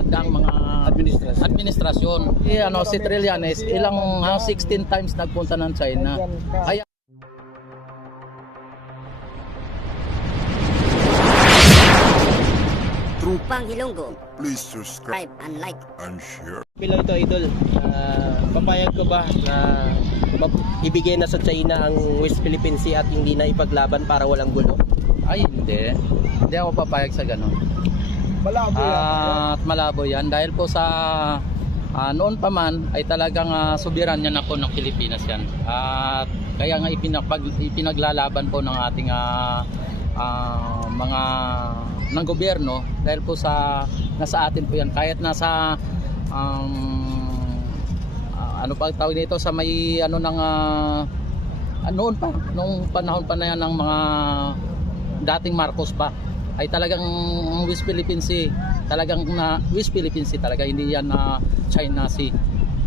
nagdaang mga administrasyon. Si Trillanes, ilang 16 times nagpunta ng China. Kaya Trupang Hilonggo. Please subscribe Subscribe and like. and share. Bilang ito, idol, papayag ko ba na ibigay na sa China ang West Philippine Sea at hindi na ipaglaban para walang gulo? ay hindi ako papayag sa ganun. Malabo yan. At malabo yan dahil po sa noon pa man ay talagang soberanya na po ng Pilipinas yan. At kaya nga ipinaglalaban po ng ating mga ng gobyerno dahil po sa nasa atin po yan, kahit nasa ano pa tawag nito sa may noon pa nung panahon pa na yan ng mga dating Marcos pa ay talagang West Philippine Sea, talagang West Philippine Sea talaga, hindi yan China Sea.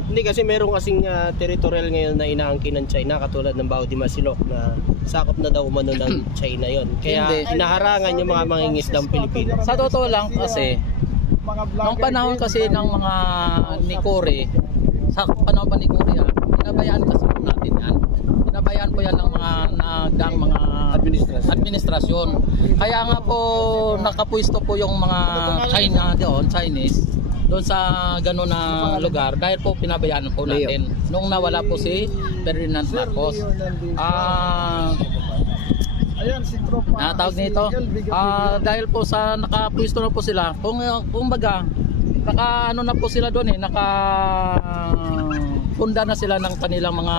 Hindi, kasi meron kasing territorial ngayon na inaangkin ng China katulad ng Bao de Masinloc na sakop na daw umano ng China yon. Kaya Hindi. inaharangan yung mga mangingisdang Pilipino. Sa totoo lang kasi nung panahon kasi ng mga ni Cory, sa panahon pa ni Cory, pinabayaan kasi po natin yan. Pinabayaan po yan ng mga nagdaang mga administrasyon. Kaya nga po nakapwisto po yung mga Chinese doon sa gano'n na lugar dahil po pinabayaan po natin nung nawala po si Ferdinand Marcos. Ayan, si Tropa. Tawag nito, dahil po sa nakapwisto na po sila, kung baga naka na po sila doon nakapunda na sila ng kanilang mga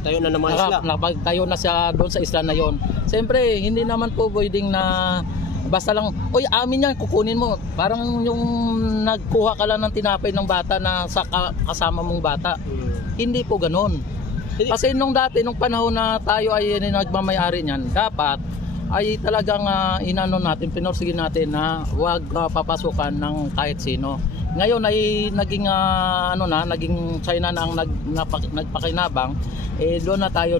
Tayo na ng mga isla. Napagtayo na siya doon sa isla na yon. Siyempre hindi naman po pwedeng na basta lang, oy amin yan, kukunin mo. Parang yung nagkuha ka lang ng tinapay ng bata na sa kasama mong bata. Hindi po ganoon. Kasi nung dati, nung panahon na tayo ay nagmamayari niyan, dapat ay talagang inano natin, pinursige natin na huwag papasukan ng kahit sino. Ngayon ay naging naging China na ang nagpakinabang, doon na tayo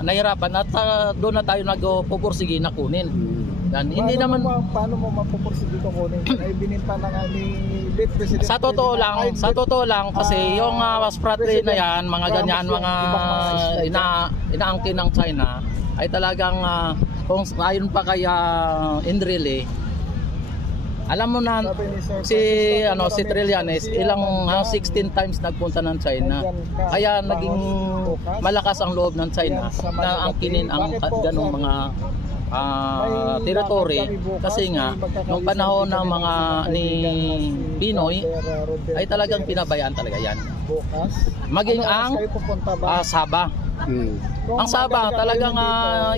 nahirapan at doon na tayo nagpupursige na kunin. Yan, hindi naman paano mo mapupursige ko kunin? Ay bininta na nga ni late President. sa totoo lang kasi yung Waspratre na yan, mga ganyan, mga inaangkin ng China ay talagang kung ayon pa kaya Indrele, alam mo na si Trillanes, ilang 16 times nagpunta ng China. Kaya naging malakas ang loob ng China na angkinin ang ganong mga territory, kasi nga nung panahon ng mga ni Pinoy ay talagang pinabayaan talaga yan. Maging ang Sabah. Ang Sabah talagang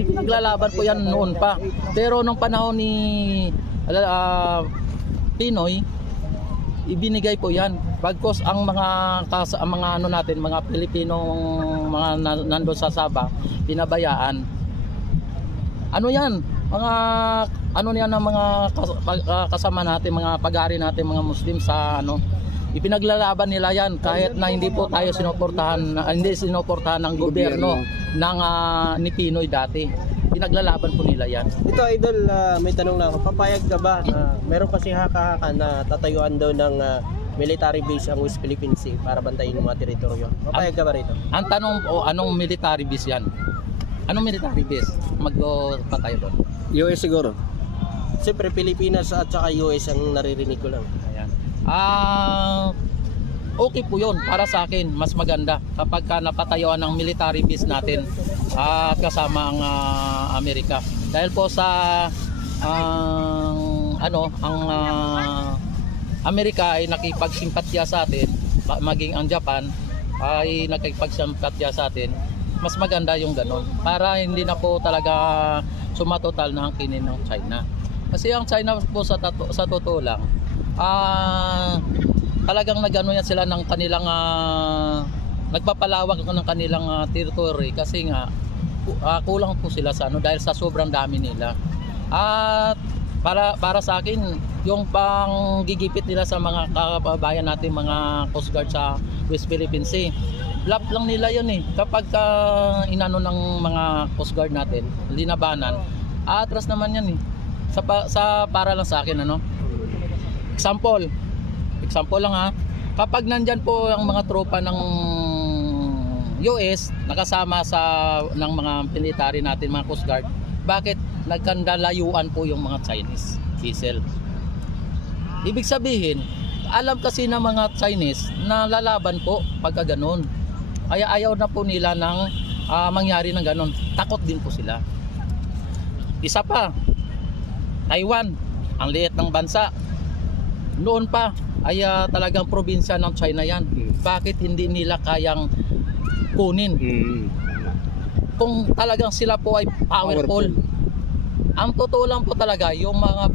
naglalaban po yan noon pa. Pero nung panahon ni Pinoy, ibinigay po yan. Bagkos ang mga natin, mga Pilipinong mga nandoon sa Sabah, pinabayaan. Ano yan? Mga ng mga kasama natin, mga pag-ari natin, mga Muslim sa ipinaglalaban nila yan kahit na hindi po tayo sinuportahan ng gobyerno ng ni Pinoy dati. Pinaglalaban po nila yan. Ito, idol, may tanong lang ako. Papayag ka ba? Meron kasi haka-haka na tatayuan daw ng military base ang West Philippine Sea para bantayin yung mga teritoryo. Papayag ka ba rito? Ang tanong anong military base yan? Anong military base? Pa tayo doon? US siguro. Siyempre, Pilipinas at saka US ang naririnig ko lang. Ayan. Okay po yun para sa akin, mas maganda kapag napatayuan ng military base natin at kasama ang Amerika, dahil po sa Amerika ay nakipagsimpatya sa atin, maging ang Japan ay nakipagsimpatya sa atin. Mas maganda yung ganon para hindi na po talaga sumatotal na ang kinin ng China, kasi ang China po sa totoo lang talagang nagano yan sila ng kanilang nagpapalawak ng kanilang territory, kasi nga kulang po sila sa dahil sa sobrang dami nila. At para sa akin, yung panggigipit nila sa mga kababayan natin, mga Coast Guard sa West Philippine Sea, bluff lang nila yun kapag inano ng mga Coast Guard natin, linabanan, atras naman yan sa para lang sa akin ano. Example lang ha. Kapag nandyan po ang mga tropa ng US nakasama ng mga military natin, mga Coast Guard, bakit nagkandalayuan po yung mga Chinese vessel? Ibig sabihin, alam kasi ng mga Chinese na lalaban po pagka ganun. Kaya ayaw na po nila ng mangyari ng ganun. Takot din po sila. Isa pa, Taiwan, ang liit ng bansa. Noon pa ay talagang probinsya ng China yan. Bakit hindi nila kayang kunin? Kung talagang sila po ay powerful. Ang totoo lang po talaga, yung mga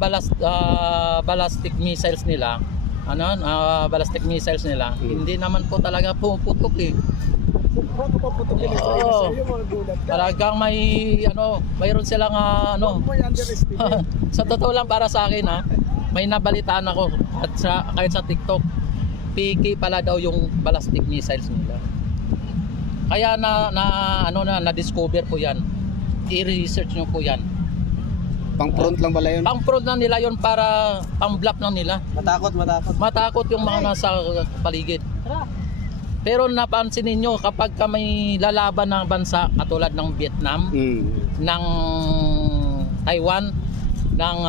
ballistic missiles nila, hindi naman po talaga pumuputok eh. Baka paputukin sa iyo Oo. sa iyo, mga gulat ka. Talagang mayroon silang Huwag mo i-underestimate. sa totoo lang para sa akin may nabalitaan ako at kahit sa TikTok, piki pala daw yung ballistic missiles nila. Kaya na-discover po yan. I-research nyo po yan. Pang front lang pala yun. Pang-prod na nila yon para pang-bluff lang nila. Matakot yung mga nasa paligid. Pero napansin ninyo kapag may lalaban ng bansa katulad ng Vietnam, ng Taiwan, ng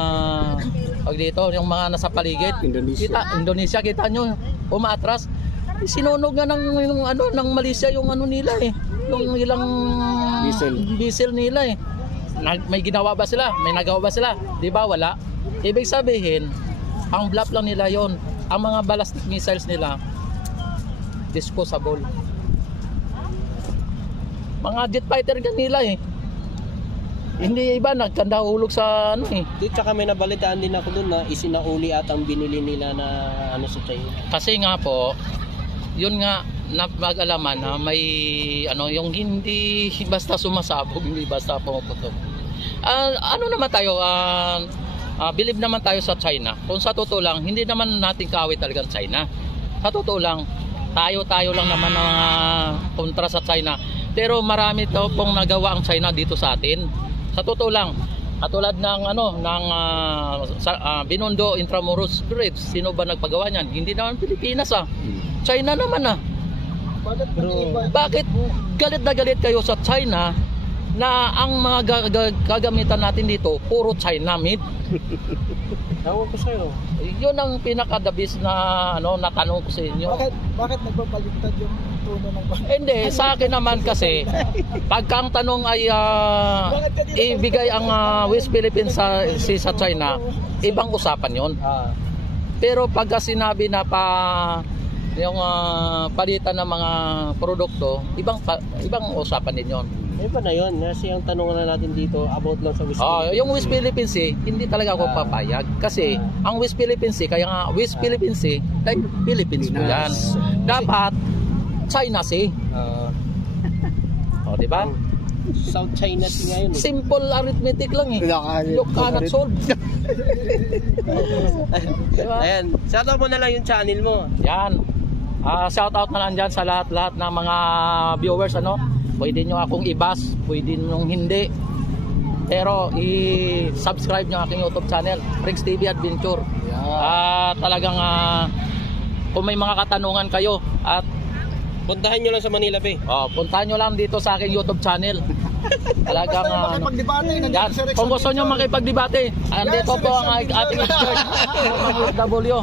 yung mga nasa paligid, Indonesia kita nyo umaatras. Sinunog nga ng Malaysia yung nila yung ilang diesel nila may ginawa ba sila? May nagawa ba sila? Di ba? Wala. Ibig sabihin, ang bluff lang nila yon. Ang mga ballistic missiles nila, disposable. Mga jet fighter kanila Hindi iba nagkandahulog sa Di tsaka may nabalitaan din ako doon na isinauli at ang binili nila na sa China. Kasi nga po, yun nga napag-alaman na may yung hindi basta sumasabog, hindi basta pumuputok. Naman tayo, believe naman tayo sa China. Kung sa totoo lang, hindi naman natin kaawit talagang China. Sa totoo lang, tayo lang naman ng mga kontra sa China. Pero marami daw pong nagawa ang China dito sa atin. Sa totoo lang, katulad ng Binondo Intramuros Bridge, sino ba nagpagawa niyan? Hindi naman Pilipinas China naman Bakit galit na galit kayo sa China na ang mga gagamitan natin dito puro China made? Tawag ko sa'yo. Yun ang pinakadabis na natanong ko sa inyo. Bakit nagbabaligtad yung tono ng Hindi, sa akin naman kasi pagka ang tanong ay ibigay ang West Philippines sa China, ibang usapan yon. Pero pagka sinabi na yung palitan ng mga produkto, ibang usapan din yon. Iba na yun. Kasi ang tanong na natin dito about lang sa West Philippines. Yung West Philippines hindi talaga ako papayag. Kasi ang West Philippines kaya nga West Philippines dahil Philippines po yan. Dapat China di ba? South China Sea ngayon Simple arithmetic lang You cannot solve. Diba? Ayan. Shoutout mo na lang yung channel mo. Yan. Shout out na lang dyan sa lahat ng mga viewers Pwede nyo akong i-bash, pwede nyo hindi. Pero i-subscribe nyo aking YouTube channel, Rex TV Adventure. Talagang kung may mga katanungan kayo at Puntahan nyo lang sa Manila Bay. puntahan nyo lang dito sa aking YouTube channel. Talagang makipagdebate, yan. Kung gusto nyo makipagdebate, andito po ang ating expert, mga OFW.